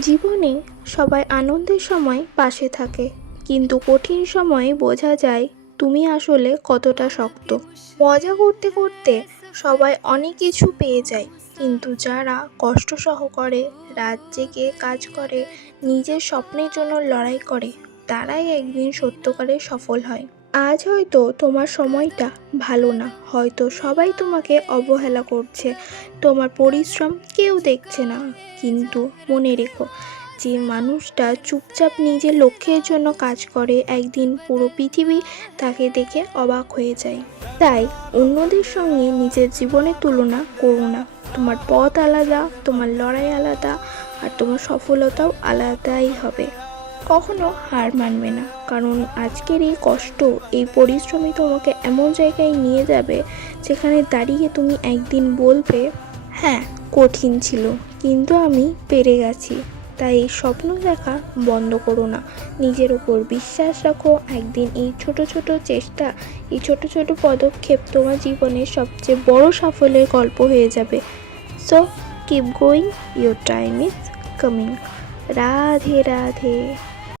জীবনে সবাই আনন্দের সময় পাশে থাকে, কিন্তু কঠিন সময়ে বোঝা যায় তুমি আসলে কতটা শক্ত। মজা করতে করতে সবাই অনেক কিছু পেয়ে যায়, কিন্তু যারা কষ্ট সহ করে, রাত জেগে কাজ করে, নিজের স্বপ্নের জন্য লড়াই করে, তারাই একদিন সত্যিকারের সফল হয়। আজ হয়তো তোমার সময়টা ভালো না, হয়তো সবাই তোমাকে অবহেলা করছে, তোমার পরিশ্রম কেউ দেখছে না, কিন্তু মনে রেখো, যে মানুষটা চুপচাপ নিজের লক্ষ্যের জন্য কাজ করে, একদিন পুরো পৃথিবী তাকে দেখে অবাক হয়ে যায়। তাই অন্যদের সঙ্গে নিজের জীবনের তুলনা করো না। তোমার পথ আলাদা, তোমার লড়াই আলাদা, আর তোমার সফলতাও আলাদাই হবে। কখনো হার মানবে না, কারণ আজকের এই কষ্ট, এই পরিশ্রমই তোমাকে এমন জায়গায় নিয়ে যাবে যেখানে দাঁড়িয়ে তুমি একদিন বলবে, হ্যাঁ, কঠিন ছিল, কিন্তু আমি পেরে গেছি। তাই এই স্বপ্ন দেখা বন্ধ করো না, নিজের ওপর বিশ্বাস রাখো। একদিন এই ছোট ছোট চেষ্টা, এই ছোট ছোট পদক্ষেপ তোমার জীবনের সবচেয়ে বড় সাফল্যের গল্প হয়ে যাবে। So keep going, your time is coming. Radhe Radhe.